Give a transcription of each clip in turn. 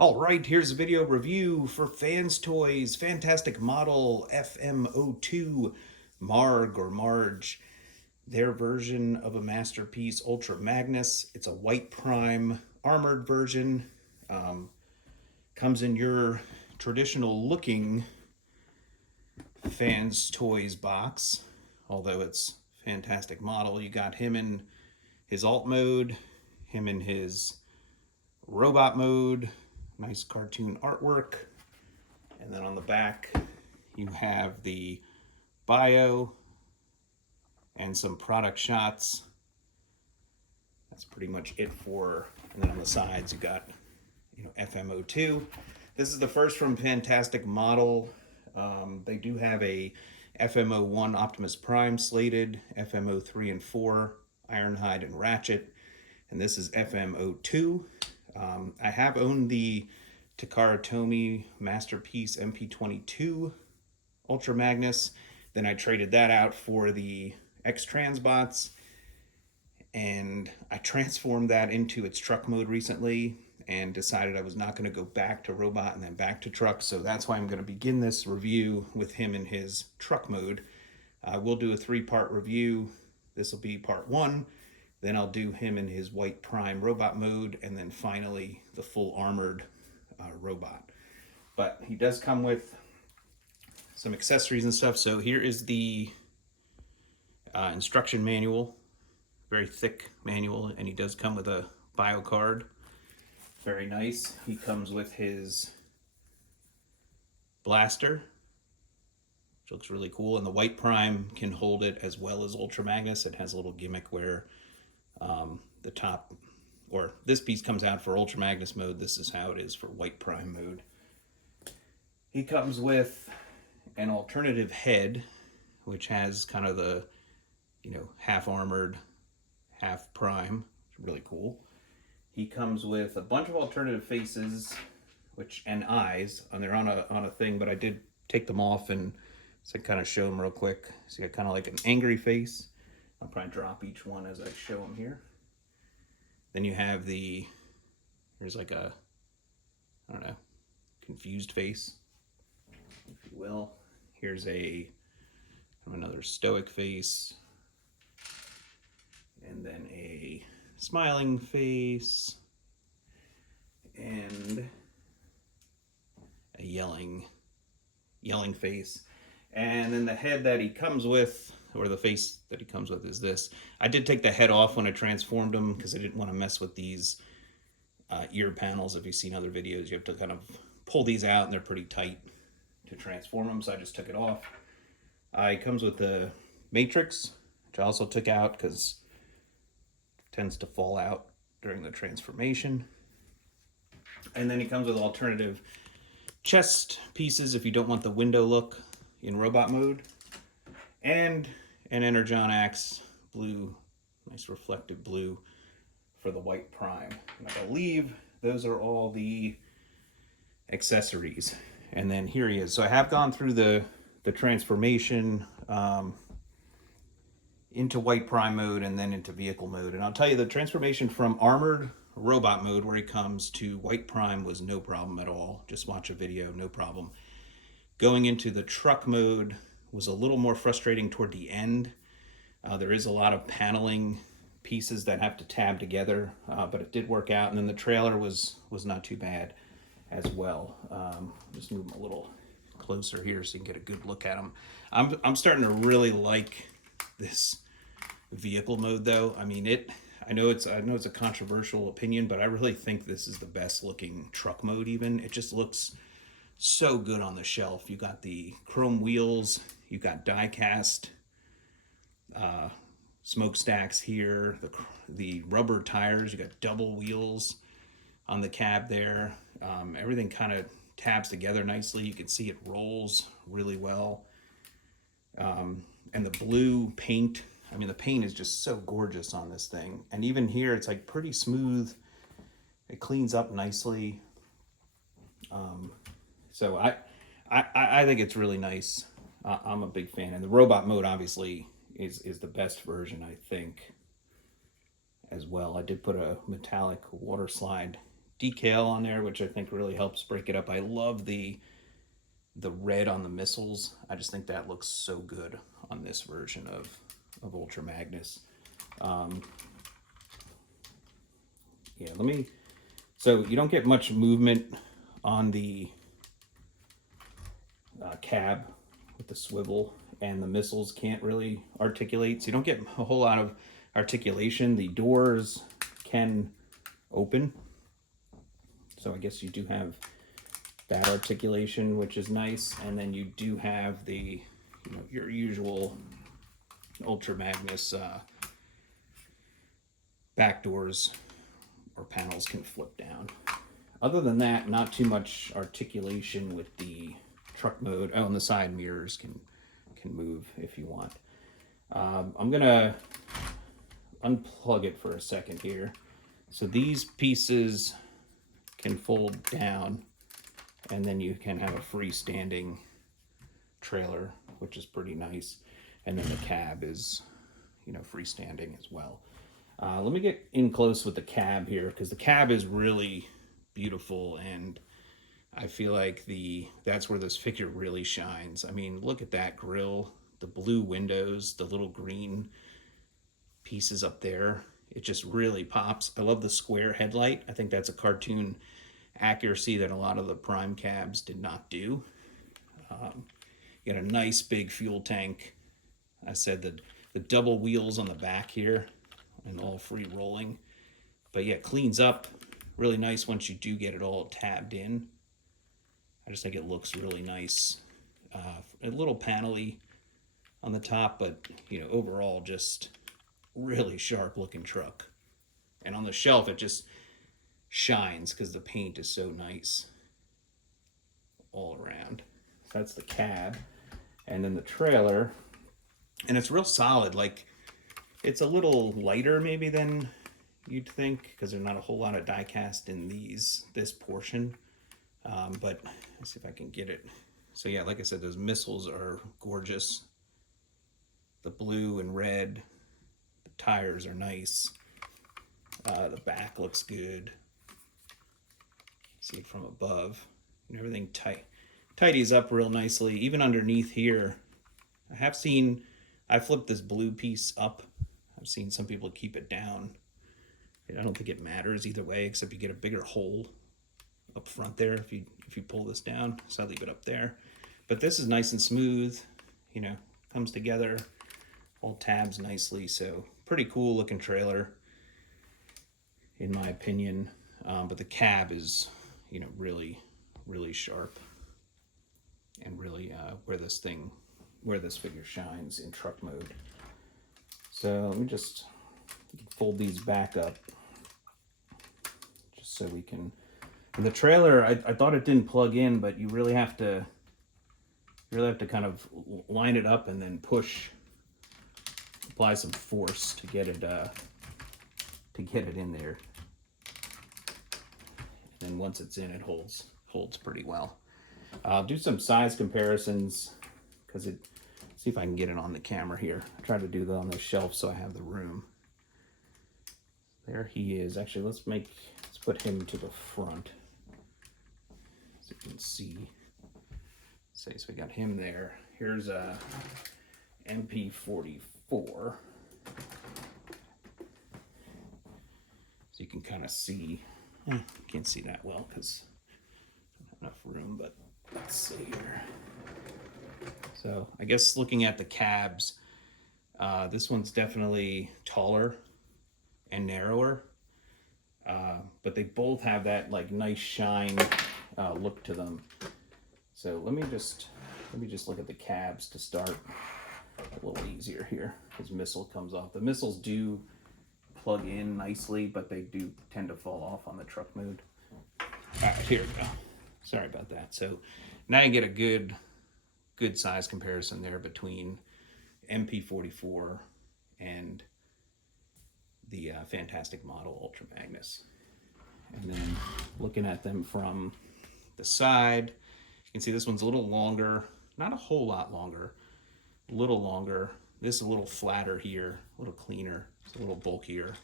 All right, here's a video review for Fans Toys Fantastic Model FM-02 Margh or Marge. Their version of a masterpiece, Ultra Magnus. It's a white prime armored version. Um, Comes in your traditional looking Fans Toys box, although it's fantastic model. You got him in his alt mode, him in his robot mode, nice cartoon artwork. And then on the back, you have the bio and some product shots. That's pretty much it for, and then on the sides, you got, FM-02. This is the first from Fantastic Model. They do have a FM-01 Optimus Prime slated, FM-03 and 4, Ironhide and Ratchet, and this is FM-02. I have owned the Takara Tomy Masterpiece MP22 Ultra Magnus. Then I traded that out for the X-Transbots, and I transformed that into its truck mode recently and decided I was not going to go back to robot and then back to truck. So that's why I'm going to begin this review with him in his truck mode. We'll do a 3-part review. This will be part 1. Then I'll do him in his white prime robot mode, and then finally the full armored robot. But he does come with some accessories and stuff. So here is the instruction manual, very thick manual, and he does come with a bio card. Very nice. He comes with his blaster, which looks really cool, and the white prime can hold it as well as Ultra Magnus. It has a little gimmick where the top, or this piece comes out for Ultra Magnus mode. This is how it is for white prime mode. He comes with an alternative head, which has kind of the, half armored, half prime. It's really cool. He comes with a bunch of alternative faces, and eyes, and they're on a thing, but I did take them off and so I kind of show them real quick. So you got kind of like an angry face. I'll probably drop each one as I show them here. Then you have here's like a, I don't know, confused face, if you will. Here's another stoic face. And then a smiling face. And a yelling face. And then the head that he comes with, or the face that he comes with, is this. I did take the head off when I transformed him because I didn't want to mess with these ear panels. If you've seen other videos, you have to kind of pull these out, and they're pretty tight to transform them, so I just took it off. He comes with the matrix, which I also took out because it tends to fall out during the transformation. And then he comes with alternative chest pieces if you don't want the window look in robot mode, and an Energon Axe blue, nice reflective blue for the white prime. And I believe those are all the accessories. And then here he is. So I have gone through the transformation into white prime mode and then into vehicle mode. And I'll tell you, the transformation from armored robot mode, where he comes, to white prime was no problem at all. Just watch a video, no problem. Going into the truck mode was a little more frustrating toward the end. There is a lot of paneling pieces that have to tab together, but it did work out. And then the trailer was not too bad as well. Just move them a little closer here so you can get a good look at them. I'm starting to really like this vehicle mode, though. I mean, I know it's a controversial opinion, but I really think this is the best looking truck mode. Even it just looks so good on the shelf. You got the chrome wheels, you got die cast smokestacks here, the rubber tires, you got double wheels on the cab there. Everything kind of tabs together nicely. You can see it rolls really well. And the blue paint, I mean, the paint is just so gorgeous on this thing. And even here, it's like pretty smooth. It cleans up nicely. So I think it's really nice. I'm a big fan. And the robot mode obviously is the best version, I think, as well. I did put a metallic water slide decal on there, which I think really helps break it up. I love the red on the missiles. I just think that looks so good on this version of Ultra Magnus. Yeah, so you don't get much movement on the cab with the swivel, and the missiles can't really articulate, so you don't get a whole lot of articulation. The doors can open, so I guess you do have that articulation, which is nice. And then you do have the, your usual Ultra Magnus back doors or panels can flip down. Other than that, not too much articulation with the truck mode. Oh, and the side mirrors can move if you want. I'm gonna unplug it for a second here. So these pieces can fold down, and then you can have a freestanding trailer, which is pretty nice. And then the cab is, freestanding as well. Let me get in close with the cab here, because the cab is really beautiful, and I feel like that's where this figure really shines. I mean, look at that grille, the blue windows, the little green pieces up there. It just really pops. I love the square headlight. I think that's a cartoon accuracy that a lot of the prime cabs did not do. You got a nice big fuel tank. I said that the double wheels on the back here and all free rolling. But yeah, it cleans up really nice once you do get it all tabbed in. I just think it looks really nice. A little panel-y on the top, but overall just really sharp looking truck. And on the shelf it just shines because the paint is so nice all around. So that's the cab. And then the trailer, and it's real solid. Like, it's a little lighter maybe than you'd think, because there's not a whole lot of die cast in this portion. But let's see if I can get it. So yeah, like I said, those missiles are gorgeous. The blue and red, the tires are nice. The back looks good. See it from above, and everything tidies up real nicely. Even underneath here, I flipped this blue piece up. I've seen some people keep it down. I don't think it matters either way, except you get a bigger hole up front there if you pull this down. So I leave it up there. But this is nice and smooth, comes together, all tabs nicely. So pretty cool looking trailer, in my opinion. But the cab is, really, really sharp, and really where this figure shines in truck mode. So let me just fold these back up, just so we can. And the trailer, I thought it didn't plug in, but you really have to kind of line it up and then apply some force to get it in there. And once it's in, it holds pretty well. I'll do some size comparisons, because see if I can get it on the camera here. I tried to do that on the shelf so I have the room. There he is. Actually, let's put him to the front, so you can see. So we got him there. Here's a MP44. So you can kind of see. Can't see that well because I don't have enough room, but let's see here. So I guess looking at the cabs, this one's definitely taller and narrower, but they both have that like nice shine look to them. So let me just look at the cabs to start. A little easier here, because missile comes off. The missiles do plug in nicely, but they do tend to fall off on the truck mode. All right, here we go. Sorry about that. So now you get a good size comparison there between MP44 and the fantastic model Ultra Magnus. And then looking at them from the side, you can see this one's a little longer, not a whole lot longer, a little longer. This is a little flatter here, a little cleaner, it's a little bulkier,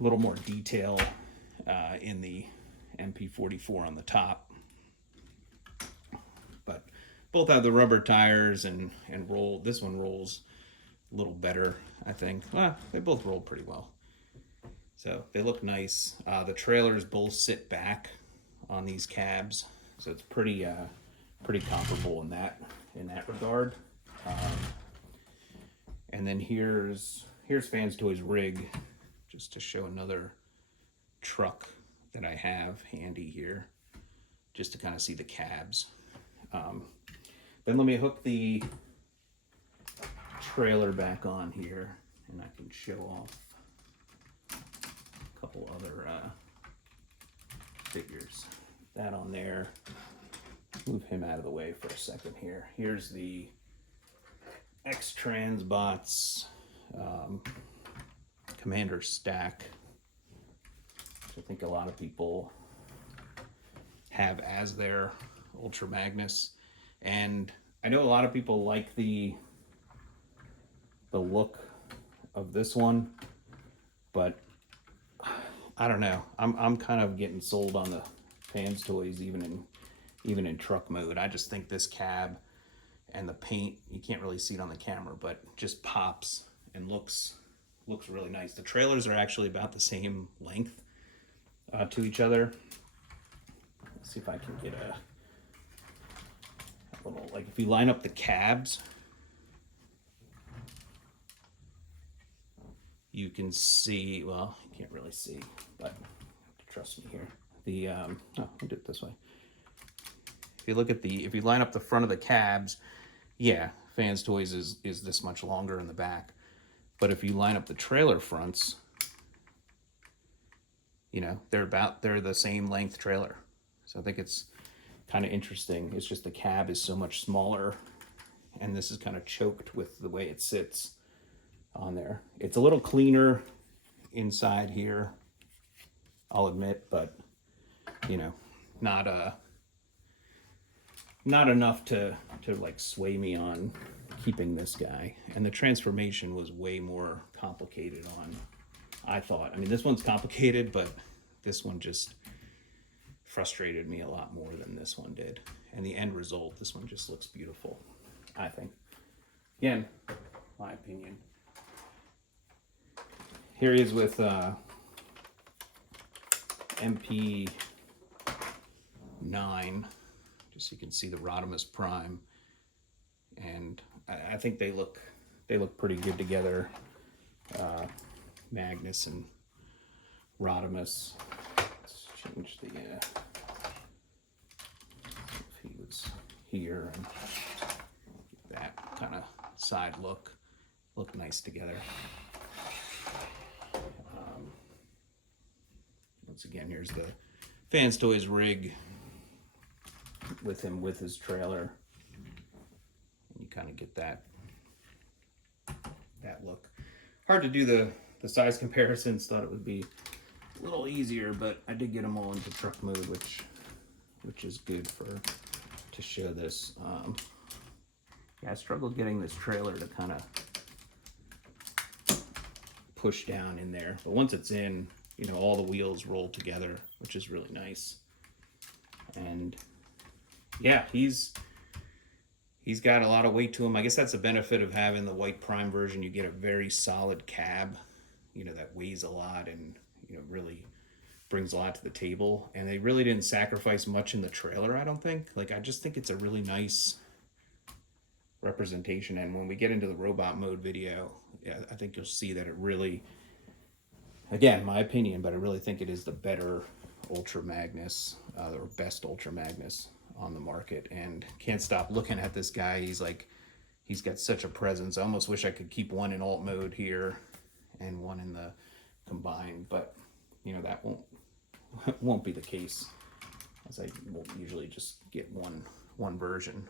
a little more detail in the MP44 on the top. But both have the rubber tires and roll. This one rolls a little better, I think. Well, they both roll pretty well. So they look nice. The trailers both sit back on these cabs, so it's pretty comparable in that regard. And then here's Fans Toys rig, just to show another truck that I have handy here, just to kind of see the cabs. Then let me hook the trailer back on here, and I can show off a couple other figures. That on there. Move him out of the way for a second here. Here's the X-Transbots Commander stack, which I think a lot of people have as their Ultra Magnus. And I know a lot of people like the look of this one, but I don't know. I'm kind of getting sold on the Fans Toys even in truck mode. I just think this cab and the paint, you can't really see it on the camera, but just pops and looks really nice. The trailers are actually about the same length to each other. Let's see if I can get a little, like if you line up the cabs, you can see, well, you can't really see, but trust me here. I'll do it this way. If you look at if you line up the front of the cabs, yeah, Fans Toys is this much longer in the back. But if you line up the trailer fronts, you know, they're the same length trailer. So I think it's kind of interesting. It's just the cab is so much smaller, and this is kind of choked with the way it sits on there. It's a little cleaner inside here, I'll admit, but you know, not enough to like sway me on keeping this guy. And the transformation was way more complicated I thought. I mean, this one's complicated, but this one just frustrated me a lot more than this one did. And the end result, this one just looks beautiful, I think. Again, my opinion. Here he is with MP9, just so you can see the Rodimus Prime, and I think they look pretty good together. Magnus and Rodimus. Let's change the if he was here, and get that kind of side look nice together. Once again, here's the Fans Toys rig with him with his trailer, and you kind of get that look. Hard to do the size comparisons. Thought it would be a little easier, but I did get them all into truck mode, which is good to show this. Yeah, I struggled getting this trailer to kind of push down in there, but once it's in, you know, all the wheels roll together, which is really nice. And yeah, he's got a lot of weight to him. I guess that's the benefit of having the white Prime version. You get a very solid cab, you know, that weighs a lot and, you know, really brings a lot to the table. And they really didn't sacrifice much in the trailer, I don't think. Like, I just think it's a really nice representation. And when we get into the robot mode video, yeah, I think you'll see that it really, again, my opinion, but I really think it is the better Ultra Magnus, or best Ultra Magnus on the market. And can't stop looking at this guy. He's got such a presence. I almost wish I could keep one in alt mode here and one in the combined, but you know, that won't be the case, as I will usually just get one version.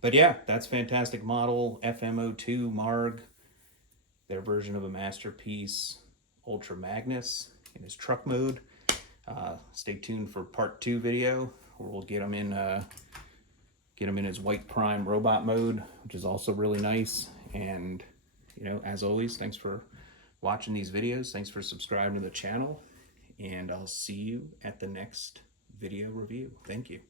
But yeah, that's fantastic model. FM-02 Margh, their version of a masterpiece, Ultra Magnus in his truck mode. Stay tuned for part 2 video, where we'll get him in his white Prime robot mode, which is also really nice. And you know, as always, thanks for watching these videos. Thanks for subscribing to the channel, and I'll see you at the next video review. Thank you.